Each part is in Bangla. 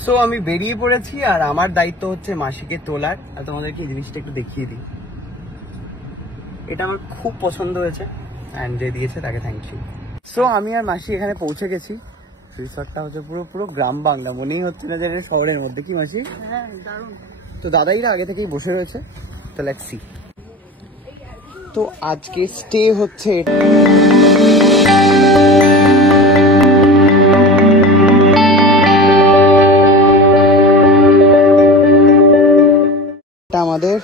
সো আমি বেরিয়ে পড়েছি আর আমার দায়িত্ব হচ্ছে মাসিকে তোলার। আর তোমাদেরকে এই জিনিসটা একটু দেখিয়ে দিই, এটা আমার খুব পছন্দ হয়েছে অ্যান্ড যে দিয়েছে তাকে থ্যাংক ইউ। সো আমি আর মাসি এখানে পৌঁছে গেছি। রিসর্টটা হচ্ছে পুরো পুরো গ্রাম বাংলা, মনেই হচ্ছে না যে এটা শহরের মধ্যে। কি মাসি? হ্যাঁ দারুণ। তো দাদাইরা আগে থেকেই বসে রয়েছে, তো লেটস সি। তো আজকে স্টে হচ্ছে এটা আমাদের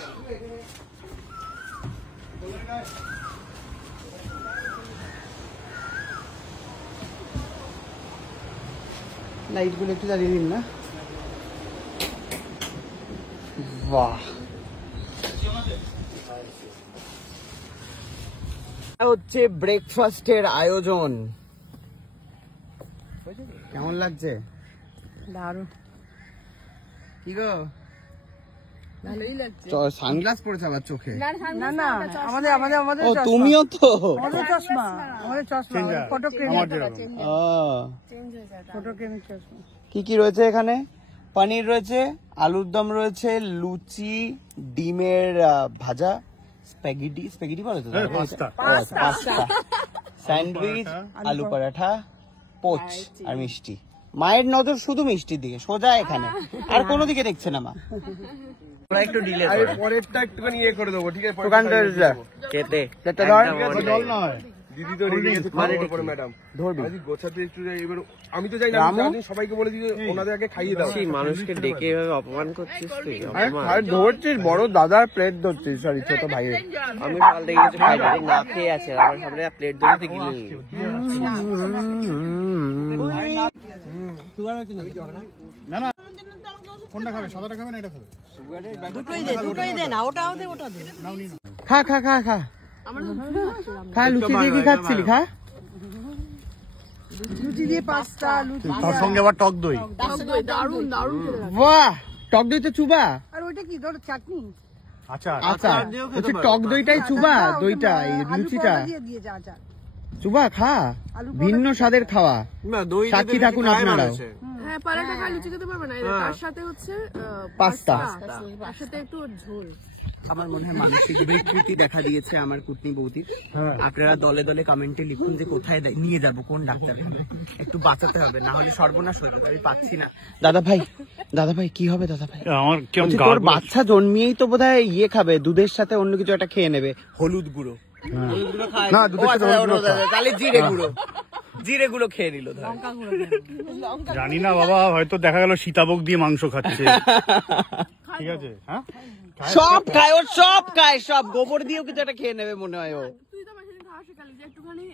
লাইটগুলো একটু জ্বালিয়ে দিন না। বাহ, হচ্ছে ব্রেকফাস্টের আয়োজন। কেমন লাগছে? দারুণ। কি গো, ভালোই লাগছে। সানগ্লাস পরেছে আবার চোখে? না না, আমাদের আমাদের আমাদের ও তুমিও তো? আমাদের চশমা, আমাদের চশমা ফটো ক্রেমিক। ফটো ক্রেমিক চশমা। কি কি রয়েছে এখানে? পনির রয়েছে, আলুর দম রয়েছে, লুচি, ডিমের ভাজা, স্প্যাগেটি, স্প্যাগেটি বলে তো, পাস্তা, স্যান্ডউইচ, আলু পরাঠা, পোচ আর মিষ্টি। মায়ের নজর শুধু মিষ্টির দিকে, সোজা এখানে, আর কোনো দিকে দেখছে না মা। ওরা একটু ডিলে করে, পরেরটা একটুখানি ইয়ে করে দেবো, ঠিক আছে? দোকানদার খেতে যেটা জল নয় দিদি তো রেডি গেছে করে ম্যাডাম ধরবি আজ গোছাতে একটু এবার আমি তো যাই না, আমি সবাইকে বলে দিই ওনাদের আগে খাইয়ে দাও। সেই মানুষকে ডেকে এভাবে অপমান করছিস তুই? আরে ধরছিস, বড় দাদার প্লেট ধরছিস, সরি ছোট ভাইয়ের। আমি কাল থেকে কিছু খাই না, না খেয়ে আছে, আমার সামনে প্লেট ধরতে গিলে না না কোনটা খাবে? সাদাটা খাবে না এটা খাবে? দুটোই দে না, ওটাও দে, ওটা দে। খা খা খা খা খা, লুচি দিয়ে কি খাচ্ছিলি? খা, লুচি দিয়ে পাস্তা, লুচি তার সঙ্গে আবার টক দই। দারুণ দারুণ। বাহ, টক দই তো চুবা। আর ওইটা কি ধর চাটনি? আচ্ছা আচ্ছা, হচ্ছে টক দইটাই চুবা, দইটা এই লুচিটা দিয়েছে আচার। চুবা খা, ভিন্ন স্বাদের খাওয়া, সাক্ষী থাকুন আপনারাও। হ্যাঁ, পরাটা খালি লুচি খেতে পারবে না, তার সাথে হচ্ছে পাস্তা, তার সাথে একটু ঝোল। আমার মনে হয় মানসিক বিকৃতি দেখা দিয়েছে আমার কুটনি বৌদির। আপনারা দলে দলে কমেন্টে লিখুন যে কোথায় নিয়ে যাব, কোন ডাক্তারখানা, একটু বাঁচাতে হবে, না হলে সর্বনাশ হয়ে যাবে। আমি পাচ্ছি না। দাদা ভাই, দাদা ভাই কি হবে? দাদা ভাই আমার কেমন তোর বাচ্চা জন্মিয়েই তো বোধহয় ইয়ে খাবে, দুধের সাথে অন্য কিছু একটা খেয়ে নেবে, হলুদ গুঁড়ো। না দুধের সাথে তাহলে জিরে গুঁড়ো, জিরে গুঁড়ো খেয়ে নিল। জানি না বাবা, হয়তো দেখা গেল সীতাভোগ দিয়ে মাংস খাচ্ছে। ঠিক আছে, হ্যাঁ সব খায় ও, সব খায়, সব গোবর দিয়েও কিছু একটা খেয়ে নেবে মনে হয় ও। তুই তো মাসে খাওয়া শেখালি যে একটুখানি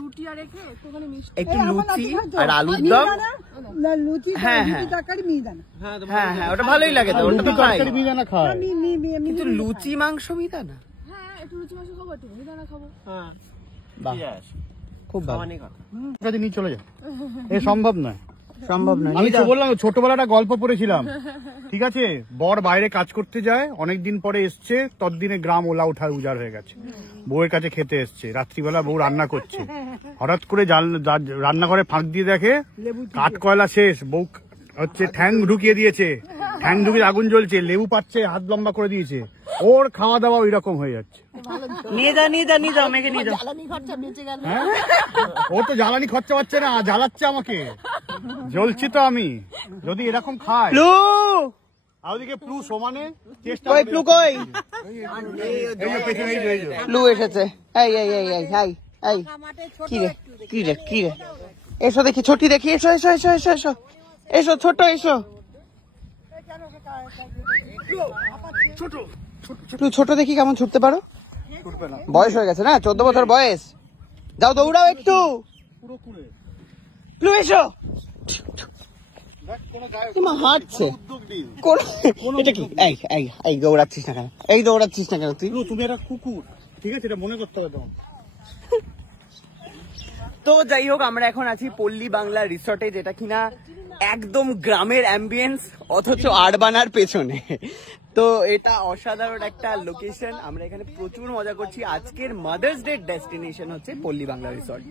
রুটি আর রেখে একটুখানি মিষ্টি, একটু লুচি আর আলুর দম। না লুচি, লুচি তরকারি মিহিদানা। হ্যাঁ হ্যাঁ, ওটা ভালোই লাগে তো, ওটা তো খাই। কিন্তু লুচি মাংস মিহিদানা, হ্যাঁ একটু লুচি মাংস খাবো, একটু মিহিদানা খাবো। বাহ, খুব ভালো। নিয়ে চলে যা, এ সম্ভব নয়, সম্ভব নয়। আমি তো বললাম ছোটবেলাটা গল্প পড়েছিলাম, ঠিক আছে? বর বাইরে কাজ করতে যায়, অনেকদিন পরে এসছে, ততদিনে গ্রাম ওলা উঠা উজাড় হয়ে গেছে। বউয়ের কাছে খেতে এসছে, রাত্রিবেলা বউ রান্না করছে, হঠাৎ করে রান্নাঘরে ফাঁক দিয়ে দেখে কাঠ কয়লা শেষ, বউ হচ্ছে ঠ্যাং ঢুকিয়ে দিয়েছে, ঠ্যাং ঢুকিয়ে আগুন জ্বলছে, লেবু পাচ্ছে, হাত লম্বা করে দিয়েছে, ওর খাওয়া দাওয়া ওই রকম হয়ে যাচ্ছে। নিয়ে যা নিয়ে যা নিয়ে যাও, মেয়েকে নিয়ে যাও। হ্যাঁ, ও তো জ্বালানি খরচা পাচ্ছে না, জ্বালাচ্ছে আমাকে, জ্বলছি তো আমি যদি এরকম খাই। ওদিকে প্লু সমানে চেষ্টা, কই প্লু কই? প্লু এসেছে। এই এই এই এই হাই এই, কি রে কি রে কি রে? এসো দেখি, ছোটি দেখি, এসো এসো এসো এসো এসো এসো, ছোট এসো। প্লু ছোট দেখি কেমন ছুটতে পারো। বয়স হয়ে গেছে না, 14 বছর বয়স। যাও দৌড়াও একটু। প্লু এসো। হাঁটছে, এটা কি? এই এই এই দৌড়াচ্ছিস না কেন? এই দৌড়াচ্ছিস না কেন তুই? তুমি একটা কুকুর, ঠিক আছে? এটা মনে করতে হবে তোমার। তো যাই হোক, আমরা এখন আছি পল্লী বাংলা রিসর্টে, যেটা কিনা একদম গ্রামের অ্যাম্বিয়েন্স অথচ আরবানার পেছনে। তো এটা অসাধারণ একটা লোকেশন, আমরা এখানে প্রচুর মজা করছি। আজকের মাদার্স ডে ডেস্টিনেশন হচ্ছে পল্লী বাংলা রিসর্ট।